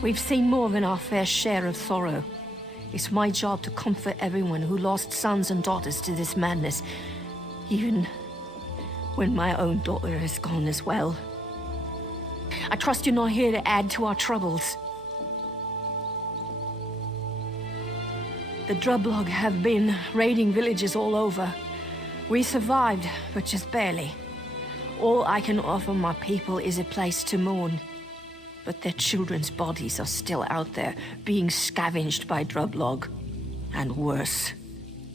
We've seen more than our fair share of sorrow. It's my job to comfort everyone who lost sons and daughters to this madness, even when my own daughter is gone as well. I trust you're not here to add to our troubles. The Drublog have been raiding villages all over. We survived, but just barely. All I can offer my people is a place to mourn. But their children's bodies are still out there, being scavenged by Drublog. And worse.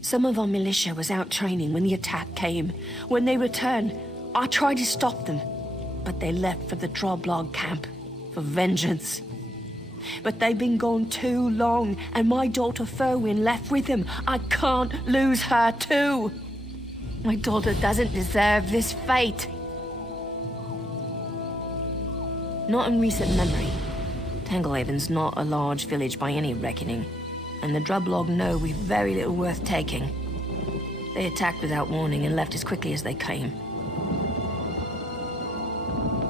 Some of our militia was out training when the attack came. When they returned, I tried to stop them. But they left for the Drublog camp, for vengeance. But they've been gone too long, and my daughter Ferwin left with them. I can't lose her too. My daughter doesn't deserve this fate. Not in recent memory. Tanglehaven's not a large village by any reckoning, and the Drublog know we've very little worth taking. They attacked without warning and left as quickly as they came.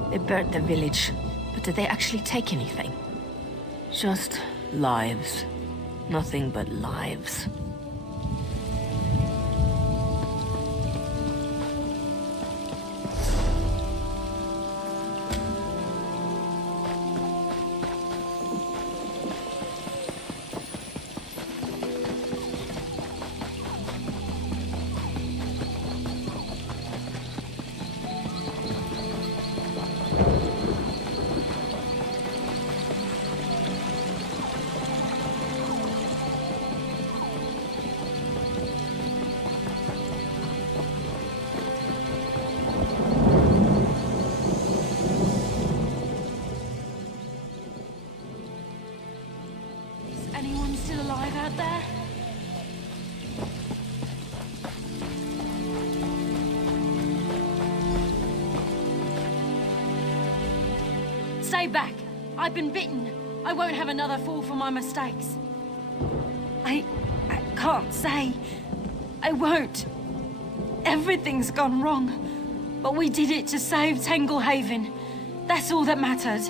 They burnt the village, but did they actually take anything? Just lives. Nothing but lives. Anyone still alive out there? Stay back! I've been bitten! I won't have another fall for my mistakes. I can't say. I won't. Everything's gone wrong. But we did it to save Tanglehaven. That's all that mattered.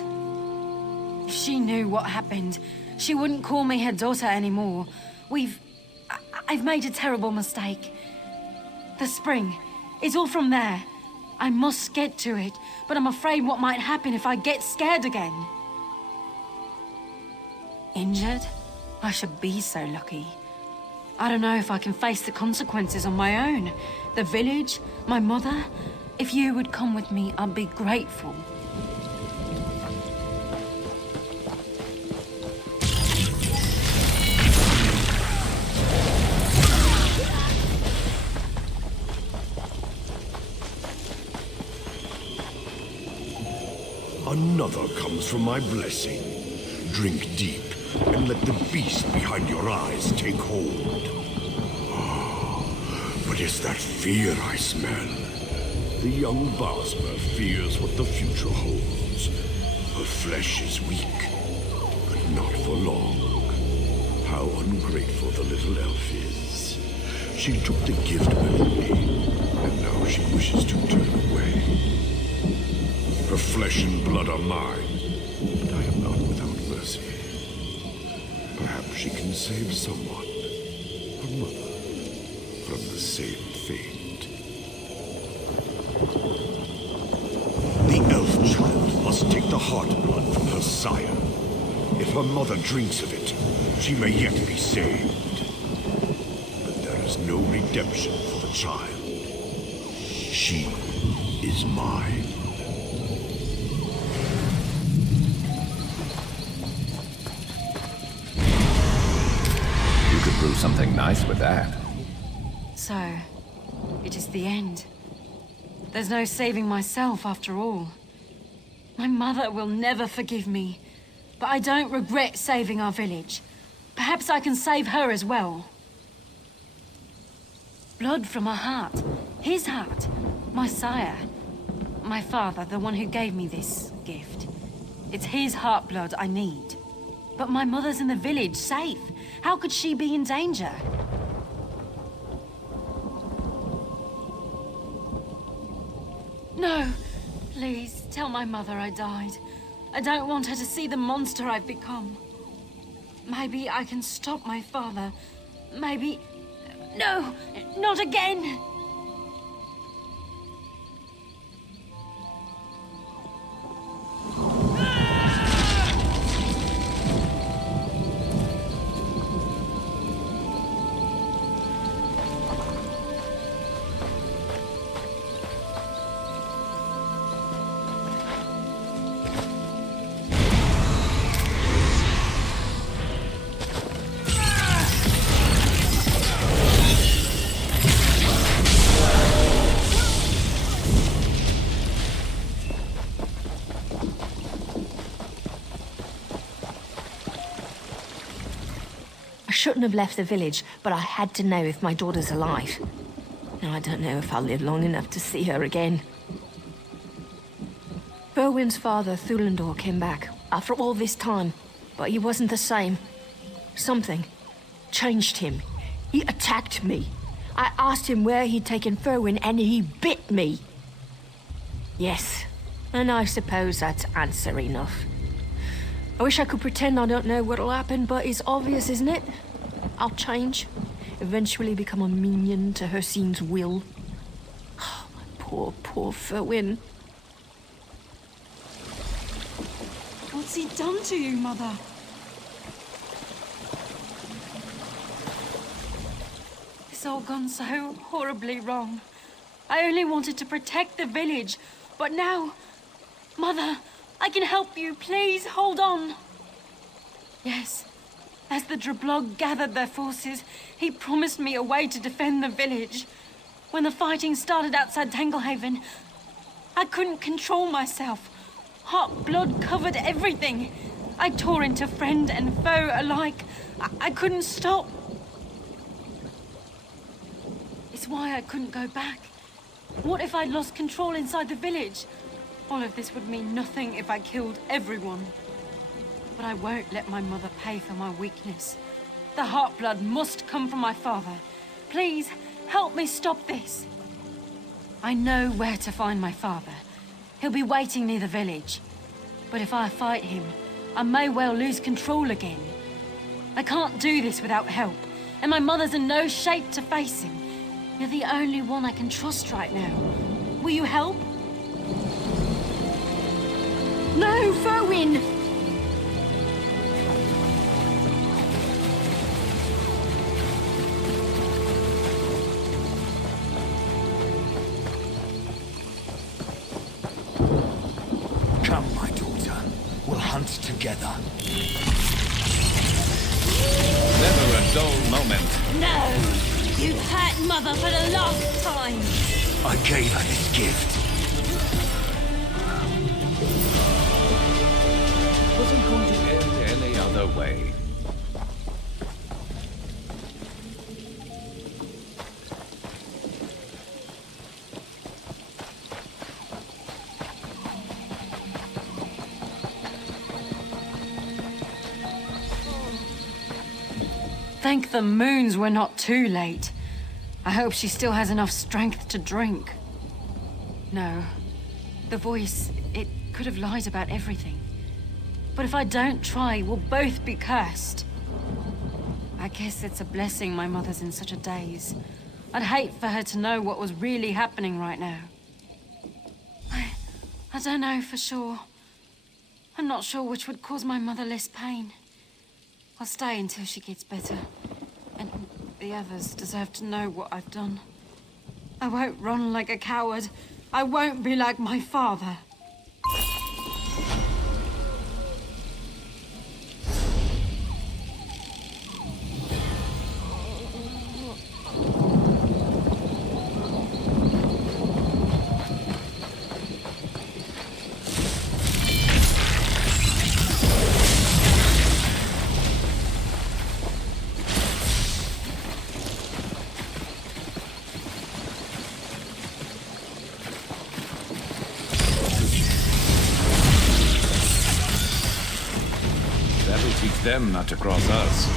If she knew what happened, she wouldn't call me her daughter anymore. I've made a terrible mistake. The spring, it's all from there. I must get to it, but I'm afraid what might happen if I get scared again. Injured? I should be so lucky. I don't know if I can face the consequences on my own. The village, my mother. If you would come with me, I'd be grateful. Another comes from my blessing. Drink deep, and let the beast behind your eyes take hold. Ah, but it's that fear I smell. The young Basma fears what the future holds. Her flesh is weak, but not for long. How ungrateful the little elf is. She took the gift willingly, and now she wishes to turn away. Her flesh and blood are mine, but I am not without mercy. Perhaps she can save someone, her mother, from the same fate. The elf child must take the heart blood from her sire. If her mother drinks of it, she may yet be saved. But there is no redemption for the child. She is mine. Brew something nice with that. So, it is the end. There's no saving myself after all. My mother will never forgive me, but I don't regret saving our village. Perhaps I can save her as well. Blood from a heart. His heart. My sire. My father, the one who gave me this gift. It's his heart blood I need. But my mother's in the village, safe. How could she be in danger? No. Please, tell my mother I died. I don't want her to see the monster I've become. Maybe I can stop my father. Maybe... No! Not again! I shouldn't have left the village, but I had to know if my daughter's alive. Now I don't know if I'll live long enough to see her again. Berwin's father, Thulandor, came back after all this time, but he wasn't the same. Something changed him. He attacked me. I asked him where he'd taken Ferwin, and he bit me. Yes, and I suppose that's answer enough. I wish I could pretend I don't know what'll happen, but it's obvious, isn't it? I'll change. Eventually become a minion to Hircine's will. Oh, my poor Ferwin. What's he done to you, Mother? It's all gone so horribly wrong. I only wanted to protect the village, but now... Mother, I can help you. Please, hold on. Yes, as the Drablog gathered their forces, he promised me a way to defend the village. When the fighting started outside Tanglehaven, I couldn't control myself. Hot blood covered everything. I tore into friend and foe alike. I couldn't stop. It's why I couldn't go back. What if I'd lost control inside the village? All of this would mean nothing if I killed everyone. But I won't let my mother pay for my weakness. The heart blood must come from my father. Please, help me stop this. I know where to find my father. He'll be waiting near the village. But if I fight him, I may well lose control again. I can't do this without help, and my mother's in no shape to face him. You're the only one I can trust right now. Will you help? No, Ferwin! Come, my daughter. We'll hunt together. Never a dull moment. No! You've hurt Mother for the last time! I gave her this gift. Wasn't going to end any other way. Thank the moons we're not too late. I hope she still has enough strength to drink. No. The voice, it could have lied about everything. But if I don't try, we'll both be cursed. I guess it's a blessing my mother's in such a daze. I'd hate for her to know what was really happening right now. I don't know for sure. I'm not sure which would cause my mother less pain. I'll stay until she gets better. And the others deserve to know what I've done. I won't run like a coward. I won't be like my father. That'll teach them not to cross us.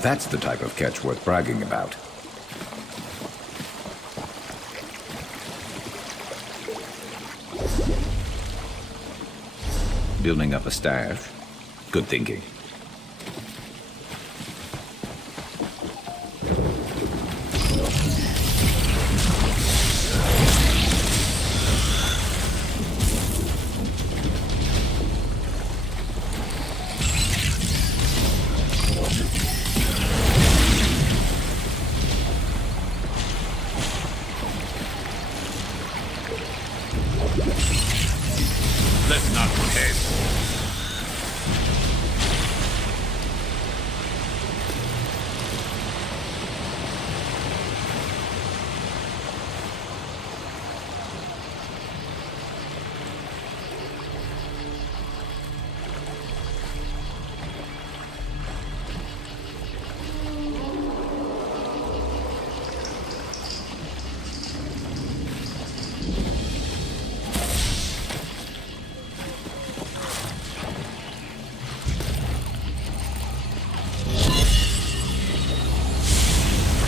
that's the type of catch worth bragging about. Building up a stash. Good thinking. Let's not forget.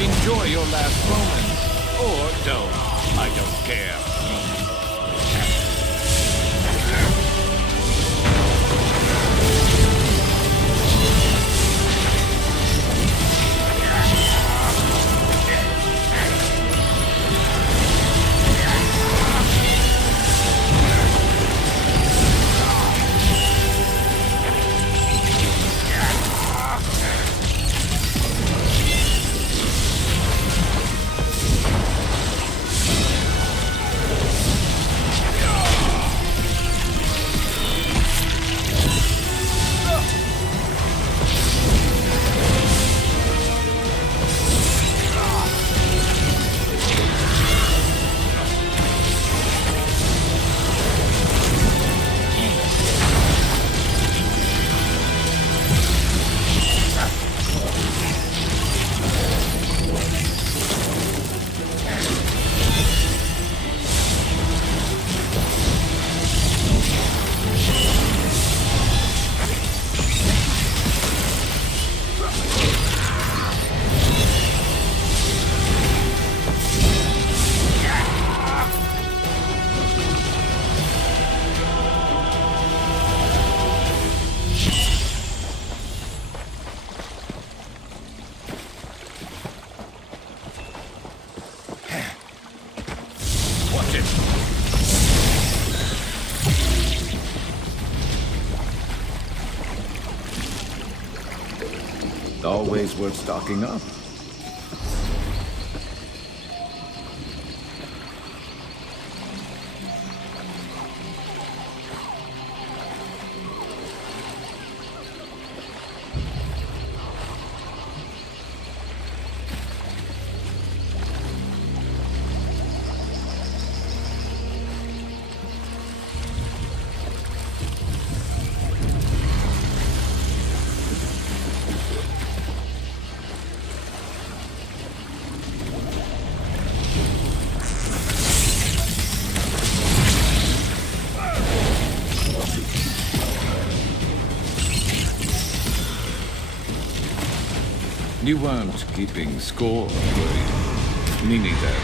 Enjoy your last moments. Or don't. I don't care. Watch it! Always worth stocking up. You weren't keeping score, were you? Me neither.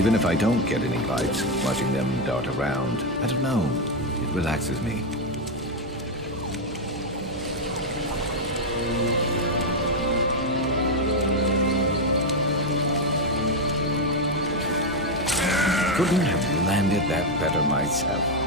Even if I don't get any bites, watching them dart around, I don't know, it relaxes me. Couldn't have landed that better myself.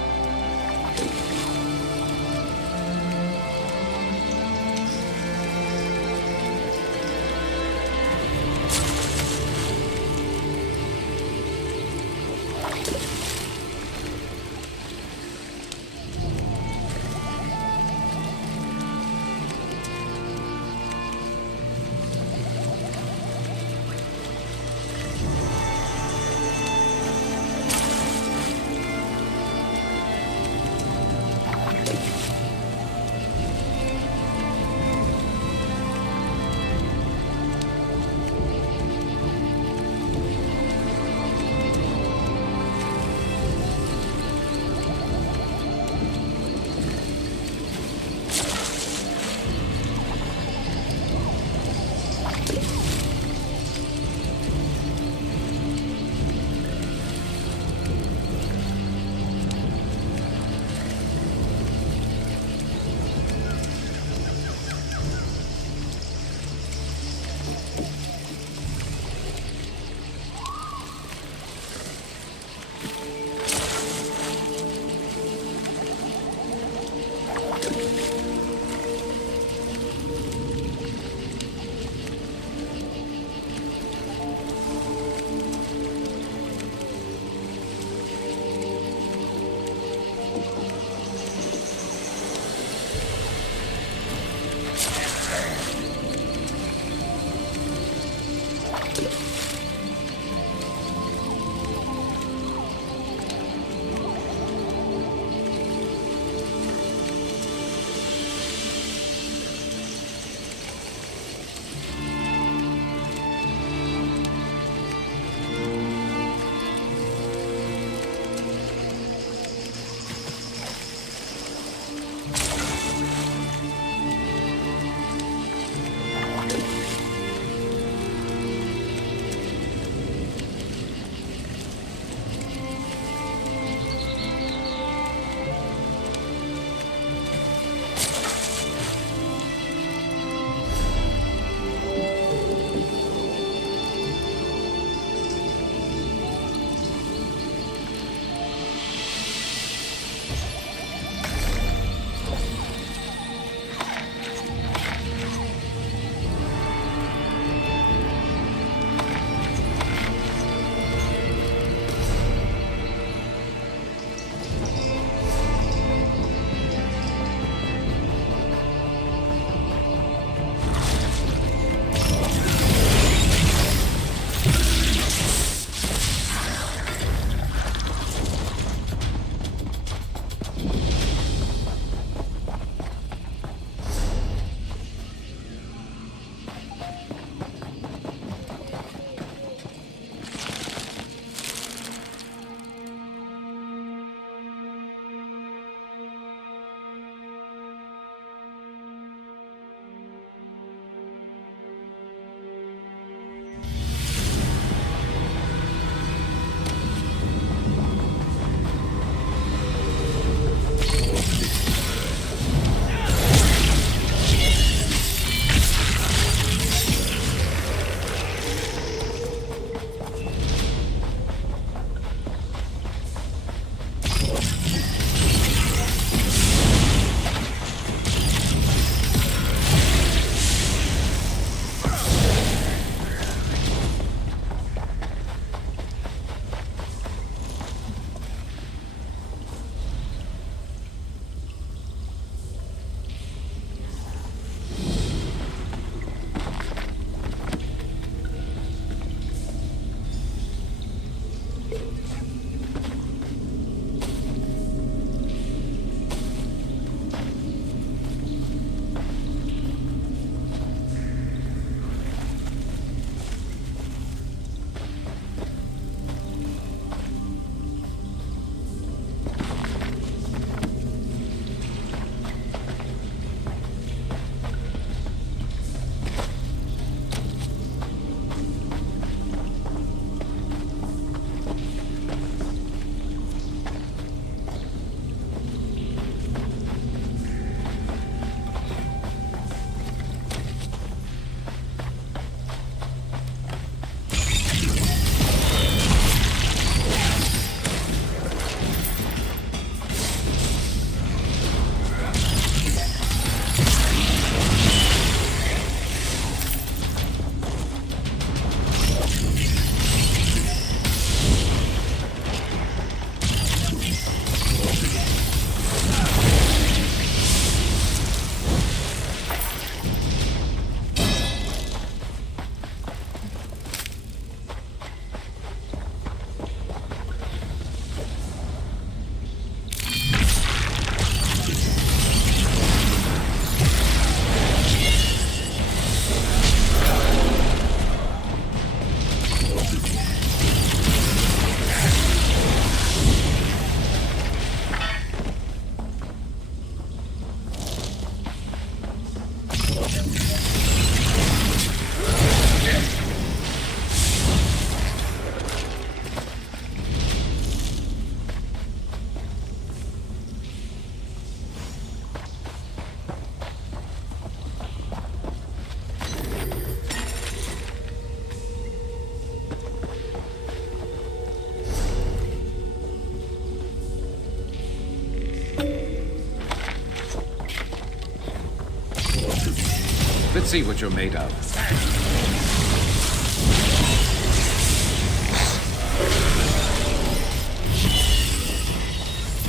Let's see what you're made of.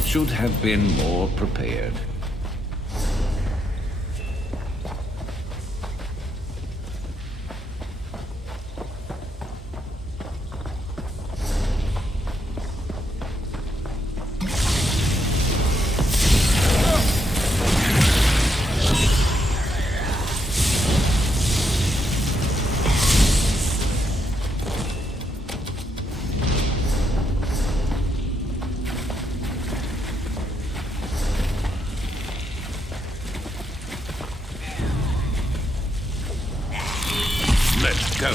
Should have been more prepared. Let's go.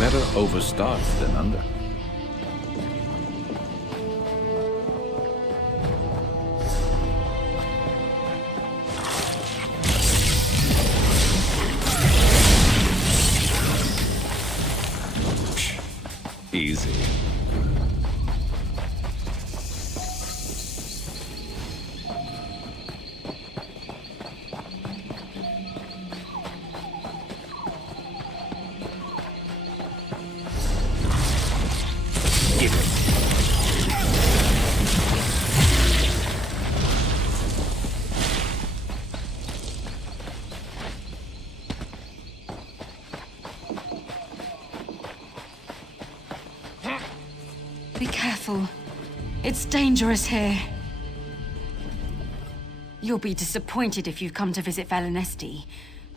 Better overstart than under. Easy. Give it. Be careful. It's dangerous here. You'll be disappointed if you come to visit Valinesti.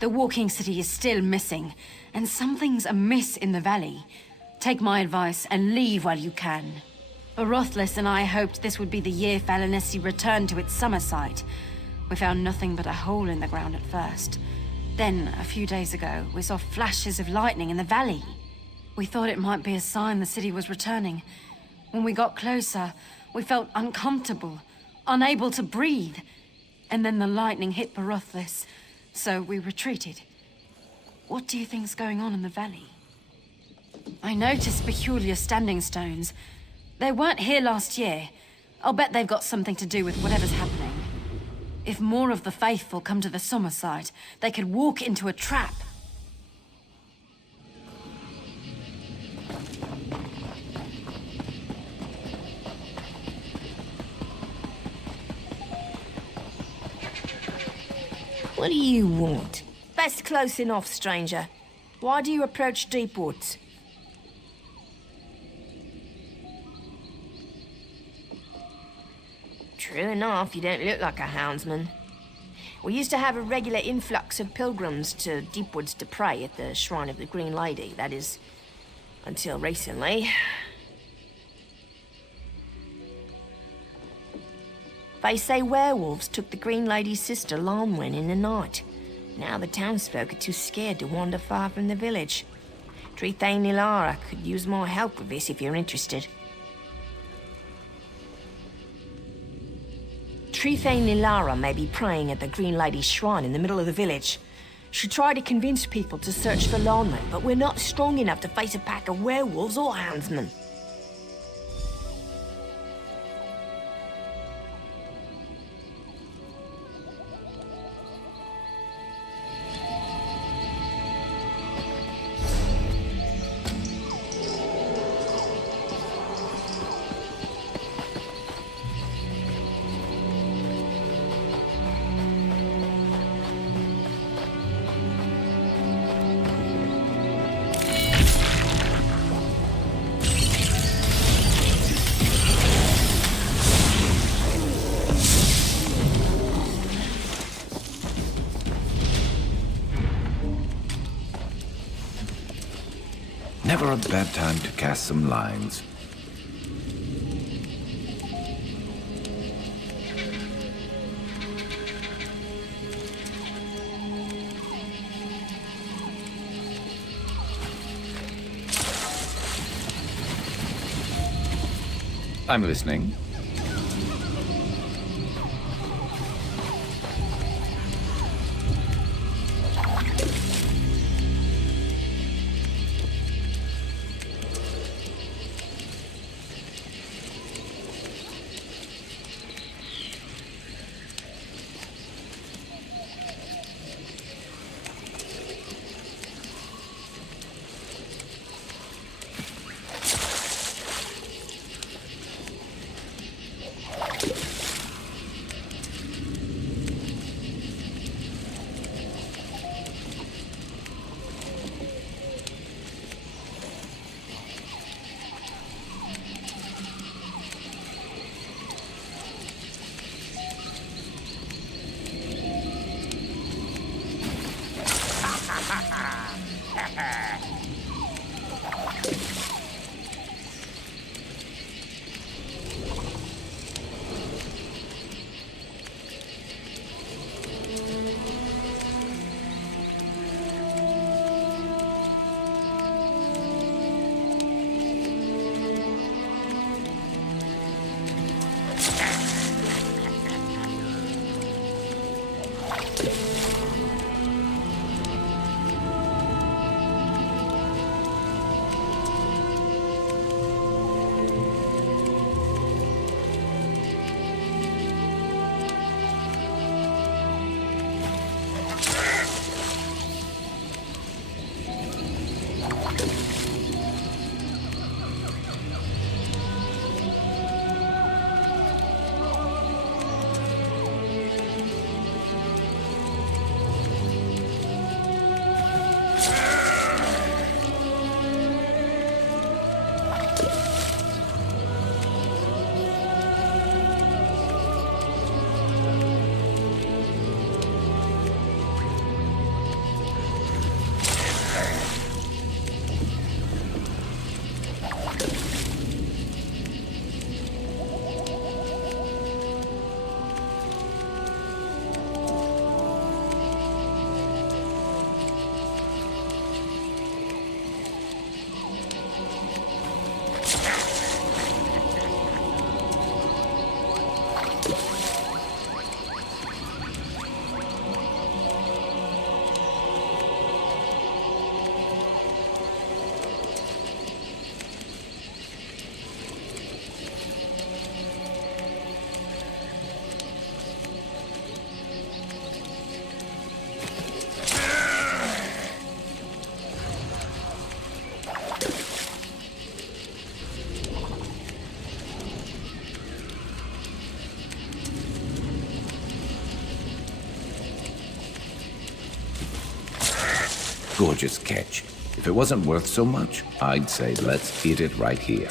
The walking city is still missing, and something's amiss in the valley. Take my advice and leave while you can. Orothless and I hoped this would be the year Valinesti returned to its summer site. We found nothing but a hole in the ground at first. Then, a few days ago, we saw flashes of lightning in the valley. We thought it might be a sign the city was returning. When we got closer, we felt uncomfortable, unable to breathe. And then the lightning hit Orothless, so we retreated. What do you think's going on in the valley? I noticed peculiar standing stones. They weren't here last year. I'll bet they've got something to do with whatever's happening. If more of the faithful come to the summer site, they could walk into a trap. What do you want? That's close enough, stranger. Why do you approach deep woods? True enough, you don't look like a houndsman. We used to have a regular influx of pilgrims to Deepwoods to pray at the Shrine of the Green Lady, that is, until recently. They say werewolves took the Green Lady's sister Lonwen in the night. Now the townsfolk are too scared to wander far from the village. Trithane Nilara could use more help with this if you're interested. Trithane Nilara may be praying at the Green Lady's shrine in the middle of the village. She tried to convince people to search for Longman, but we're not strong enough to face a pack of werewolves or houndsmen. Never a bad time to cast some lines. I'm listening. Gorgeous catch. If it wasn't worth so much, I'd say let's eat it right here.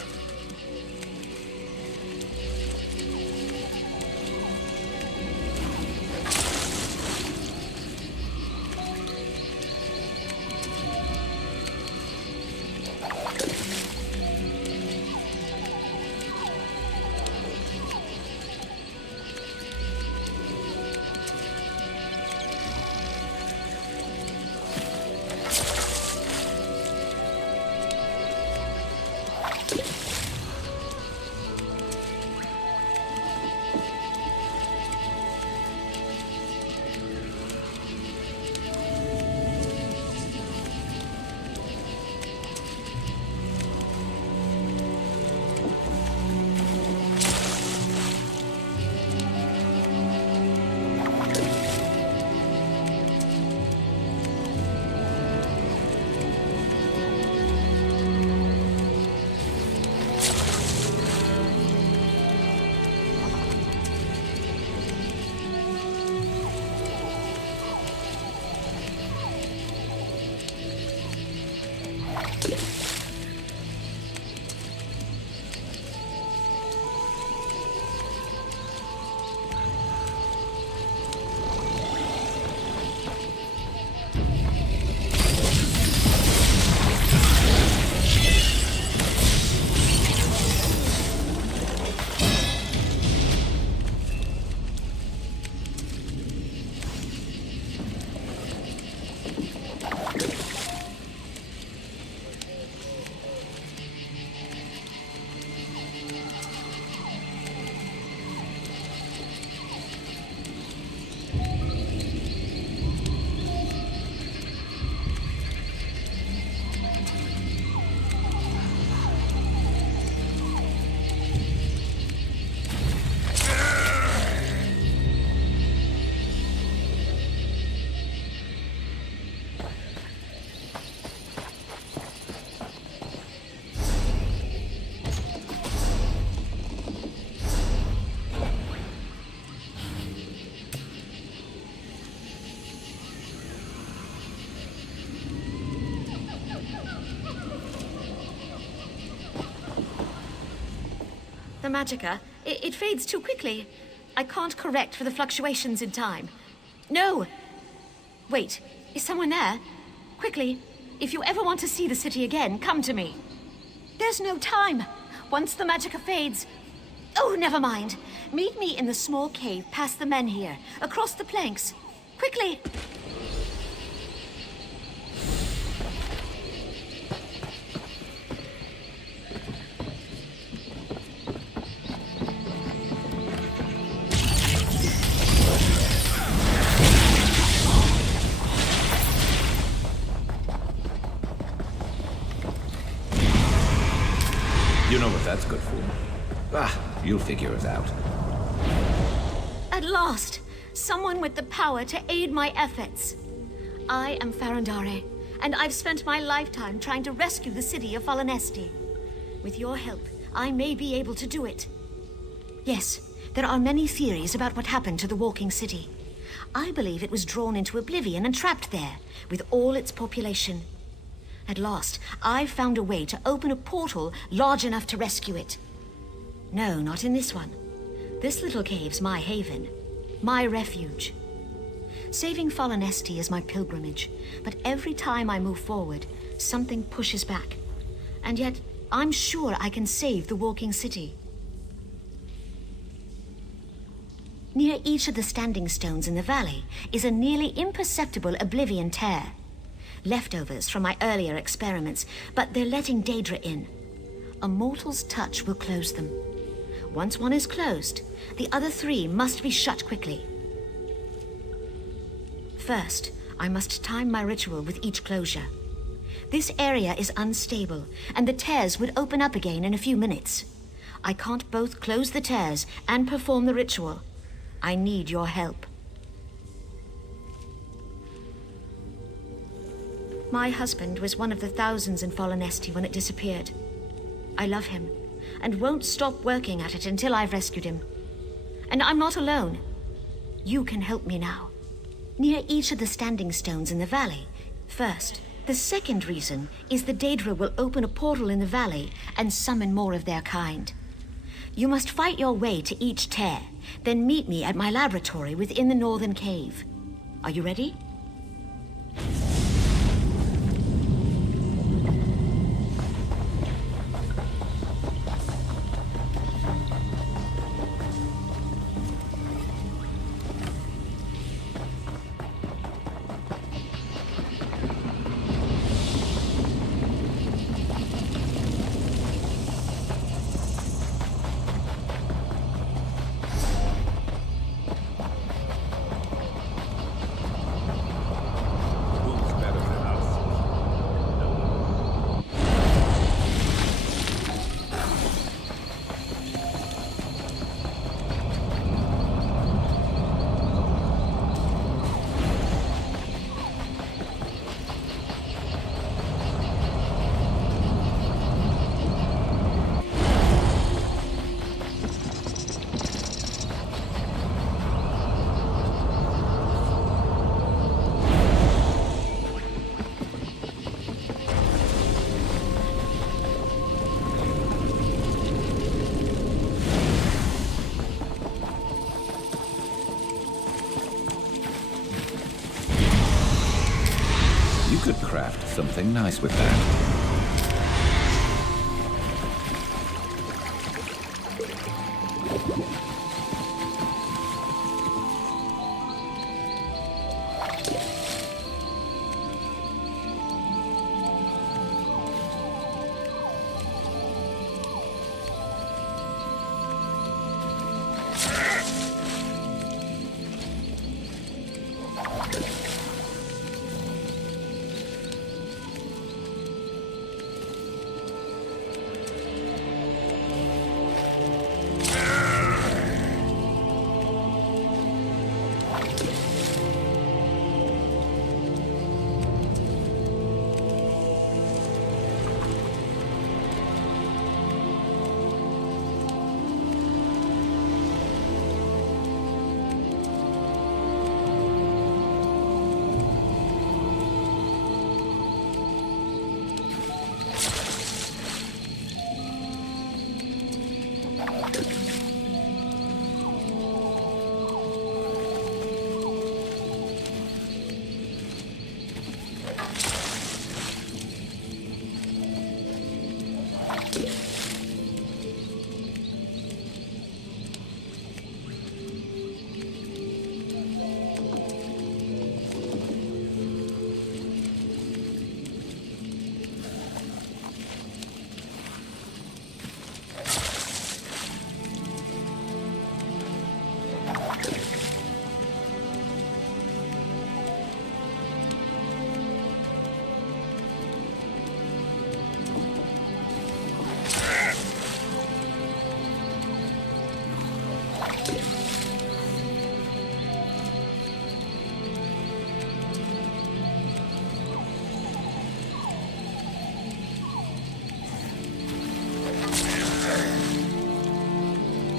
The magicka, it fades too quickly. I can't correct for the fluctuations in time. No! Wait, is someone there? Quickly, if you ever want to see the city again, come to me. There's no time. Once the magicka fades... Oh, never mind. Meet me in the small cave past the men here, across the planks. Quickly! You know what that's good for. You'll figure it out. At last, someone with the power to aid my efforts. I am Farandare, and I've spent my lifetime trying to rescue the city of Falanesti. With your help, I may be able to do it. Yes, there are many theories about what happened to the walking city. I believe it was drawn into oblivion and trapped there, with all its population. At last, I've found a way to open a portal large enough to rescue it. No, not in this one. This little cave's my haven, my refuge. Saving Falanesti is my pilgrimage, but every time I move forward, something pushes back. And yet, I'm sure I can save the walking city. Near each of the standing stones in the valley is a nearly imperceptible oblivion tear. Leftovers from my earlier experiments, but they're letting Daedra in. A mortal's touch will close them. Once one is closed, the other three must be shut quickly. First, I must time my ritual with each closure. This area is unstable, and the tears would open up again in a few minutes. I can't both close the tears and perform the ritual. I need your help. My husband was one of the thousands in Falanesti when it disappeared. I love him, and won't stop working at it until I've rescued him. And I'm not alone. You can help me now. Near each of the standing stones in the valley, first. The second reason is the Daedra will open a portal in the valley and summon more of their kind. You must fight your way to each tear, then meet me at my laboratory within the northern cave. Are you ready? You could craft something nice with that.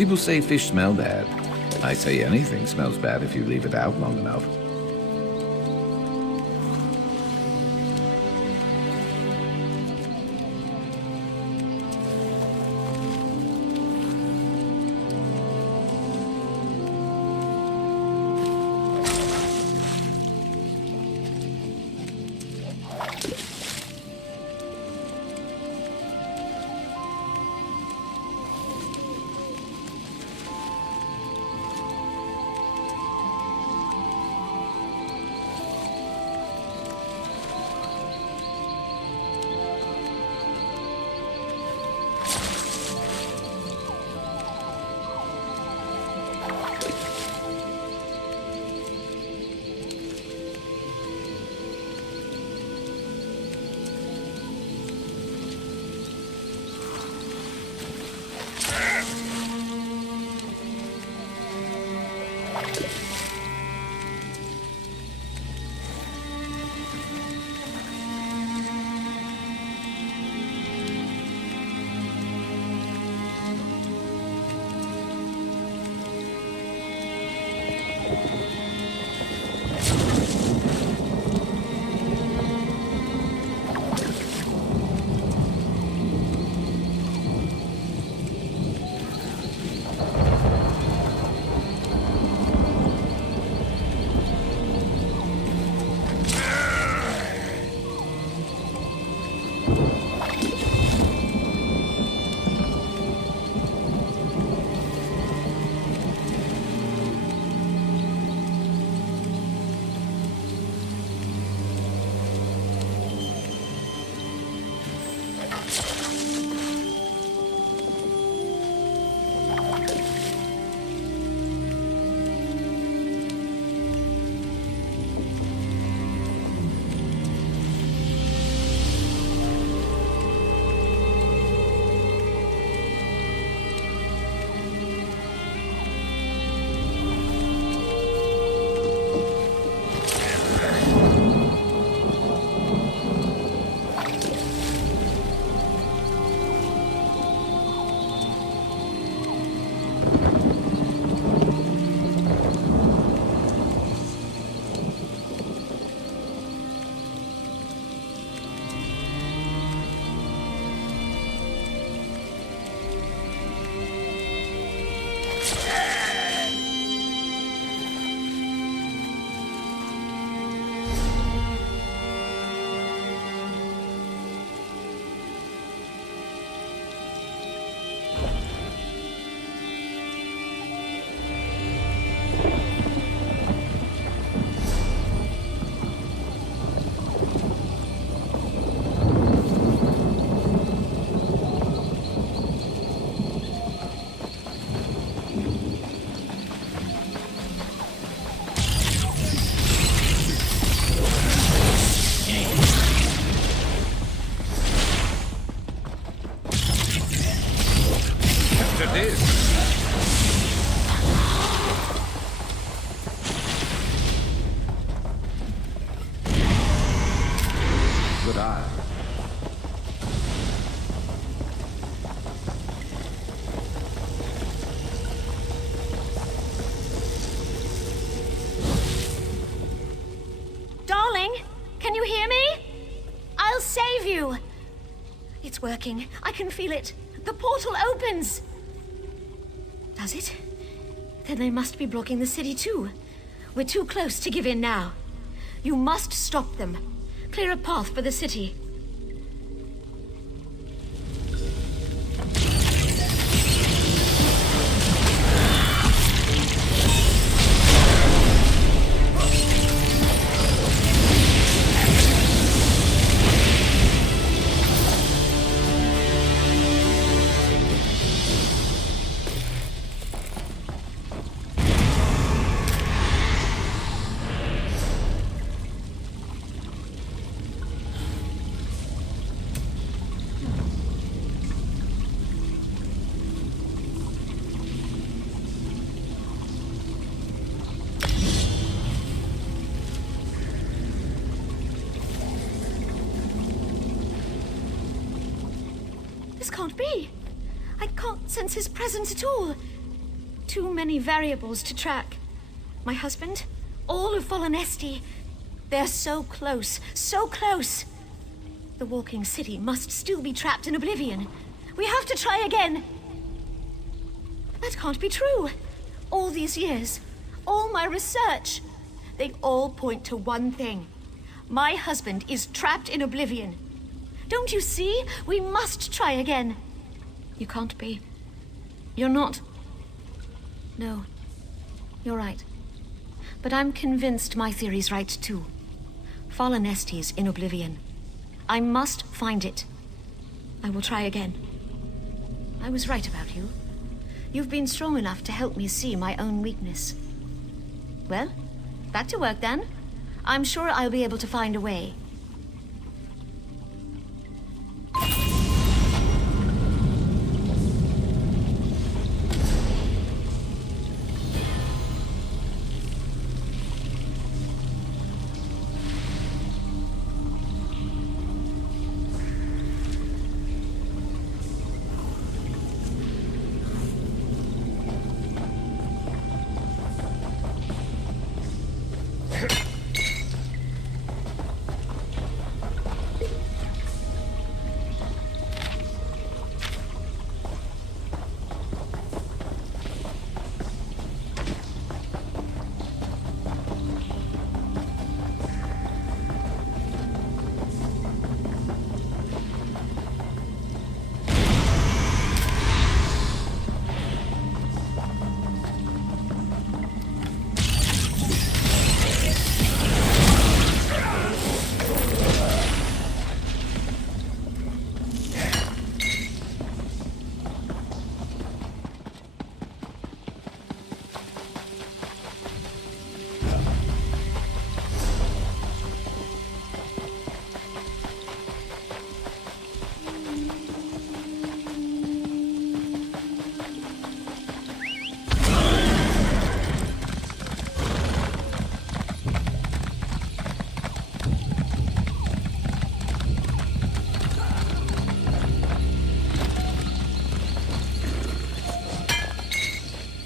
People say fish smell bad. I say anything smells bad if you leave it out long enough. would I. Darling, can you hear me? I'll save you. It's working. I can feel it. The portal opens. Does it? Then they must be blocking the city too. We're too close to give in now. You must stop them. Clear a path for the city. This can't be. I can't sense his presence at all. Too many variables to track. My husband, all of Volanesti. They're so close, so close. The walking city must still be trapped in oblivion. We have to try again. That can't be true. All these years, all my research, they all point to one thing. My husband is trapped in oblivion. Don't you see? We must try again. You can't be. You're not. No, you're right. But I'm convinced my theory's right too. Volanesti's in oblivion. I must find it. I will try again. I was right about you. You've been strong enough to help me see my own weakness. Well, back to work then. I'm sure I'll be able to find a way.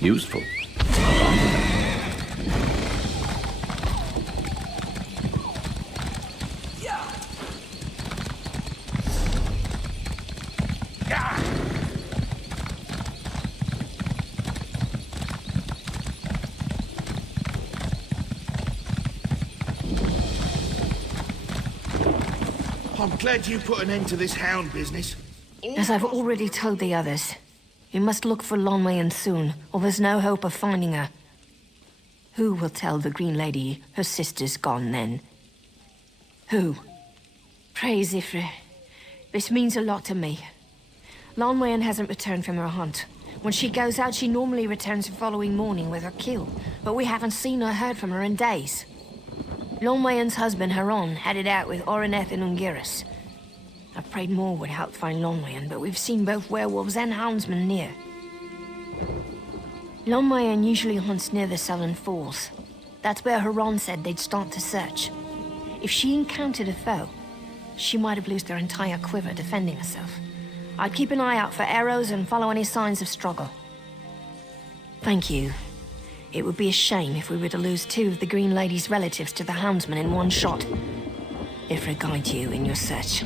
Useful. I'm glad you put an end to this hound business. As I've already told the others, we must look for Lonwayan soon, or there's no hope of finding her. Who will tell the Green Lady her sister's gone then? Who? Pray, Zifre. This means a lot to me. Lonwayan hasn't returned from her hunt. When she goes out, she normally returns the following morning with her kill, but we haven't seen or heard from her in days. Lonwayan's husband, Haron, had it out with Oreneth and Ungiris. I prayed more would help find Lonwayan, but we've seen both werewolves and houndsmen near. Lonwayan usually hunts near the Southern Falls. That's where Haron said they'd start to search. If she encountered a foe, she might have lost her entire quiver defending herself. I'd keep an eye out for arrows and follow any signs of struggle. Thank you. It would be a shame if we were to lose two of the Green Lady's relatives to the Houndsman in one shot. Ifra guide you in your search.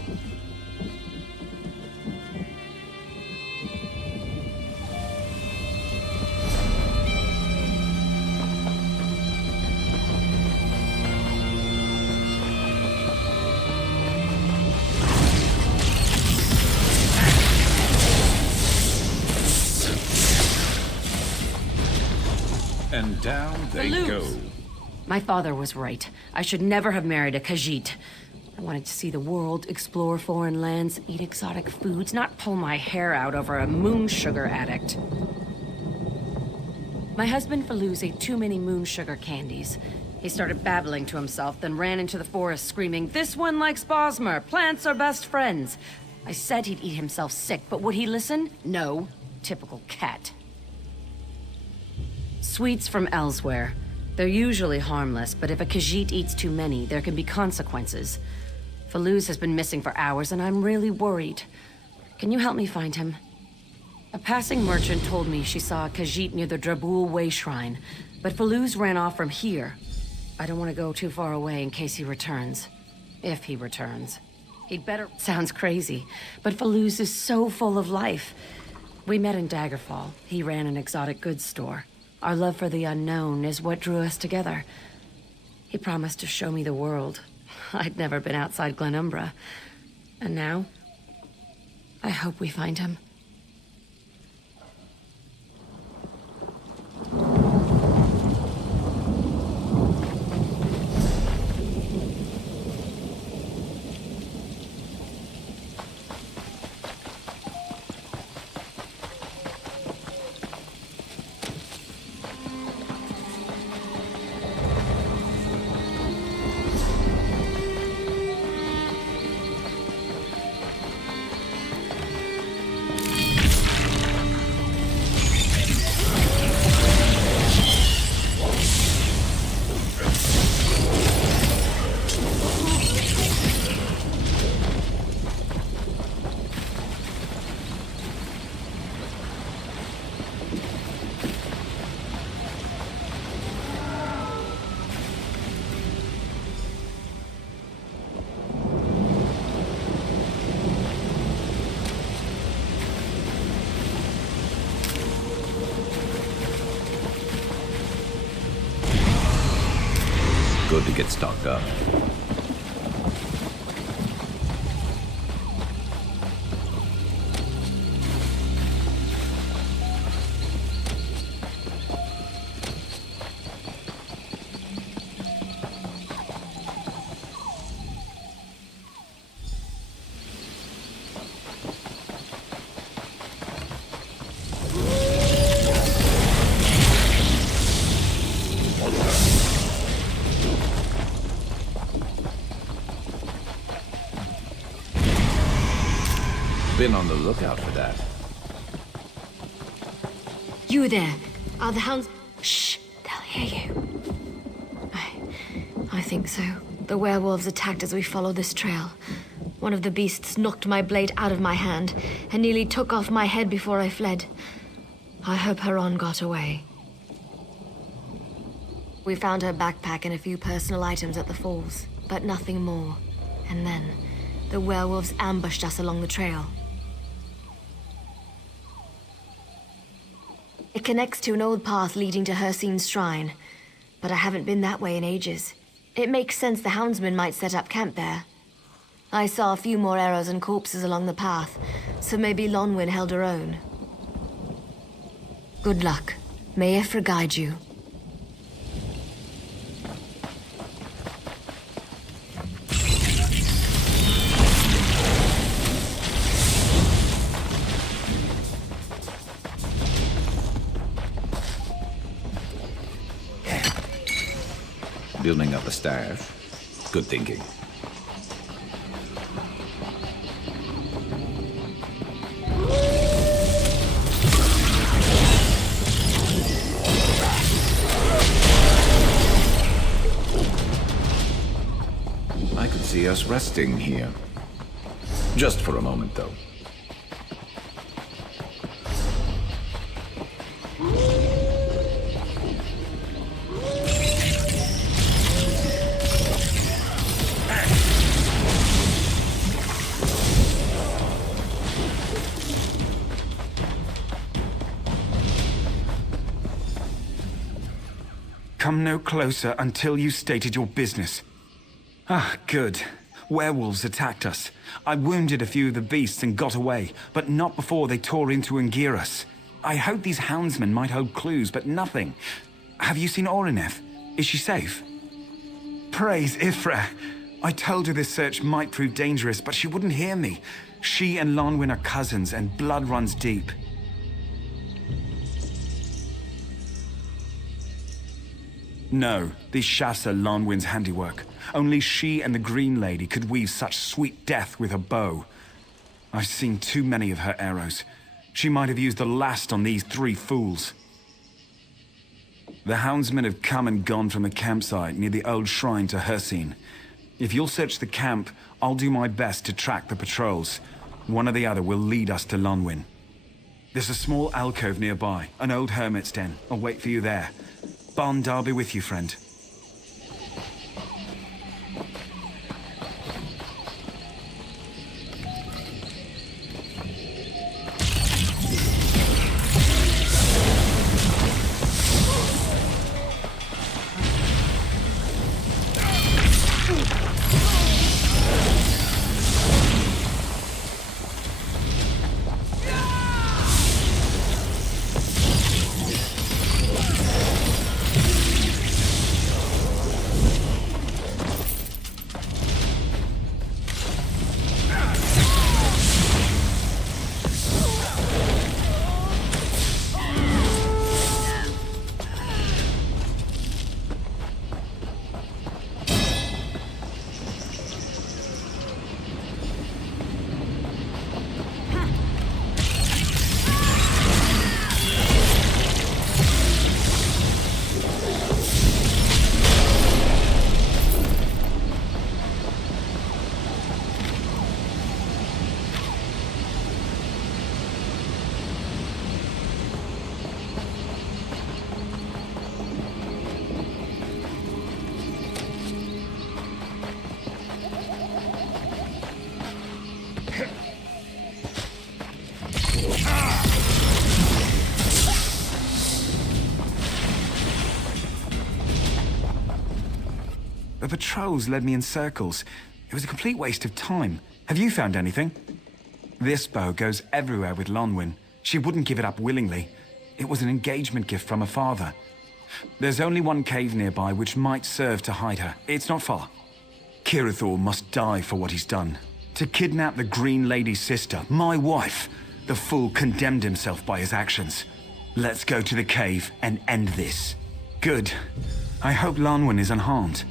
And down they go. My father was right. I should never have married a Khajiit. I wanted to see the world, explore foreign lands, eat exotic foods, not pull my hair out over a moon sugar addict. My husband Faluz ate too many moon sugar candies. He started babbling to himself, then ran into the forest screaming, "This one likes Bosmer! Plants are best friends!" I said he'd eat himself sick, but would he listen? No. Typical cat. Sweets from elsewhere. They're usually harmless, but if a Khajiit eats too many, there can be consequences. Faluz has been missing for hours, and I'm really worried. Can you help me find him? A passing merchant told me she saw a Khajiit near the Drabul Way Shrine, but Faluz ran off from here. I don't want to go too far away in case he returns. If he returns. He'd better... Sounds crazy, but Faluz is so full of life. We met in Daggerfall. He ran an exotic goods store. Our love for the unknown is what drew us together. He promised to show me the world. I'd never been outside Glenumbra. And now, I hope we find him. Good to get stocked up. Been on the lookout for that. You there. Are the hounds... Shh, they'll hear you. I think so. The werewolves attacked as we followed this trail. One of the beasts knocked my blade out of my hand and nearly took off my head before I fled. I hope Haron got away. We found her backpack and a few personal items at the falls, but nothing more. And then, the werewolves ambushed us along the trail. It connects to an old path leading to Hircine's shrine, but I haven't been that way in ages. It makes sense the houndsmen might set up camp there. I saw a few more arrows and corpses along the path, so maybe Lonwyn held her own. Good luck. May Ifra guide you. Building up a staff. Good thinking. I could see us resting here. Just for a moment, though. Come no closer until you stated your business. Ah, good. Werewolves attacked us. I wounded a few of the beasts and got away, but not before they tore into Anguirus. I hoped these houndsmen might hold clues, but nothing. Have you seen Orineth? Is she safe? Praise Ifra! I told her this search might prove dangerous, but she wouldn't hear me. She and Lonwyn are cousins, and blood runs deep. No, these shafts are Lonwyn's handiwork. Only she and the Green Lady could weave such sweet death with her bow. I've seen too many of her arrows. She might have used the last on these 3 fools. The houndsmen have come and gone from the campsite near the old shrine to Hircine. If you'll search the camp, I'll do my best to track the patrols. One or the other will lead us to Lonwyn. There's a small alcove nearby, an old hermit's den. I'll wait for you there. Barndar be with you, friend. The patrols led me in circles. It was a complete waste of time. Have you found anything? This bow goes everywhere with Lonwyn. She wouldn't give it up willingly. It was an engagement gift from her father. There's only one cave nearby which might serve to hide her. It's not far. Kirathor must die for what he's done. To kidnap the Green Lady's sister, my wife. The fool condemned himself by his actions. Let's go to the cave and end this. Good. I hope Lonwyn is unharmed.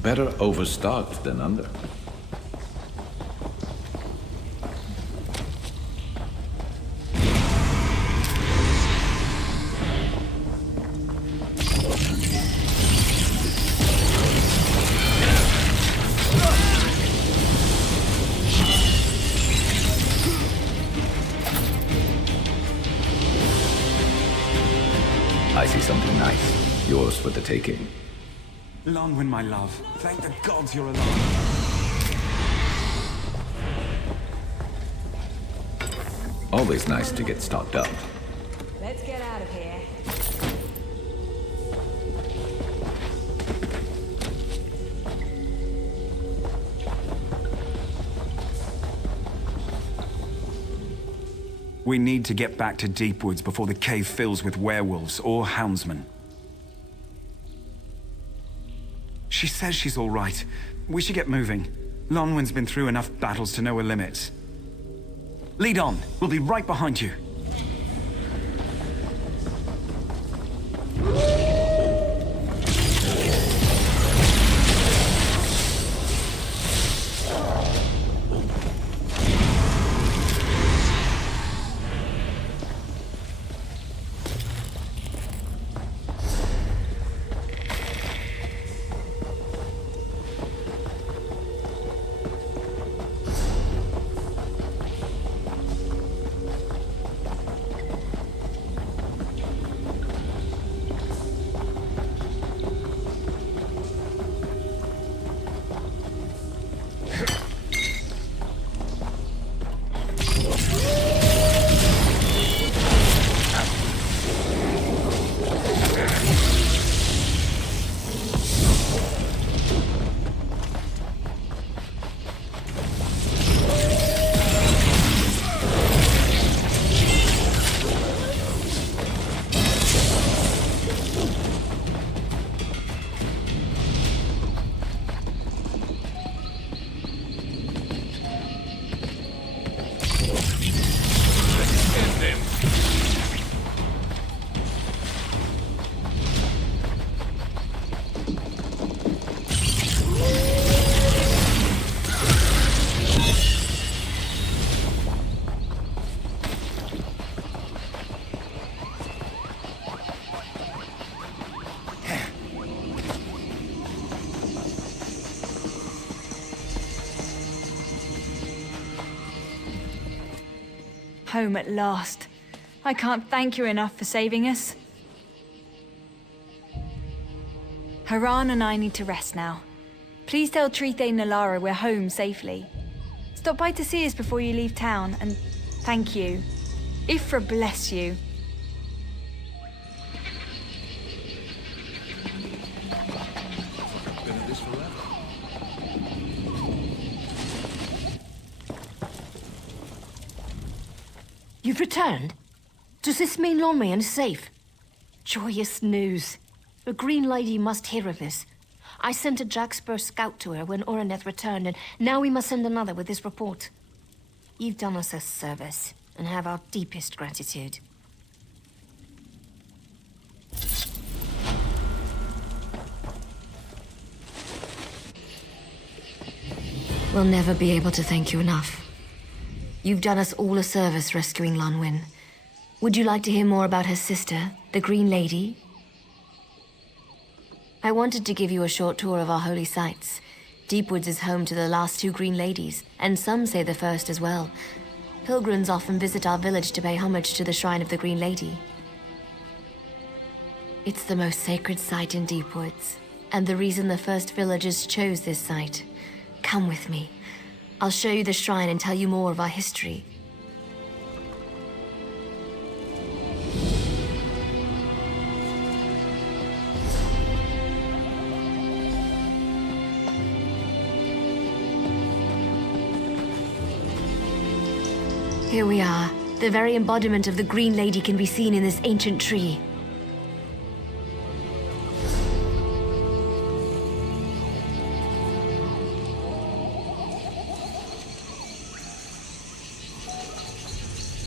Better overstocked than under. I see something nice. Yours for the taking. Lonwyn, my love. Thank the gods you're alive. Always nice to get stocked up. Let's get out of here. We need to get back to Deepwoods before the cave fills with werewolves or houndsmen. She says she's all right. We should get moving. Lonwyn's been through enough battles to know her limits. Lead on. We'll be right behind you. Home at last. I can't thank you enough for saving us. Haran and I need to rest now. Please tell Trithe and Nalara we're home safely. Stop by to see us before you leave town, and thank you. Ifra bless you. Been at this forever. You've returned? Does this mean Lonmian is safe? Joyous news. The Green Lady must hear of this. I sent a Jackspur scout to her when Oreneth returned, and now we must send another with this report. You've done us a service, and have our deepest gratitude. We'll never be able to thank you enough. You've done us all a service rescuing Lonwyn. Would you like to hear more about her sister, the Green Lady? I wanted to give you a short tour of our holy sites. Deepwoods is home to the last two Green Ladies, and some say the first as well. Pilgrims often visit our village to pay homage to the shrine of the Green Lady. It's the most sacred site in Deepwoods, and the reason the first villagers chose this site. Come with me. I'll show you the shrine and tell you more of our history. Here we are. The very embodiment of the Green Lady can be seen in this ancient tree.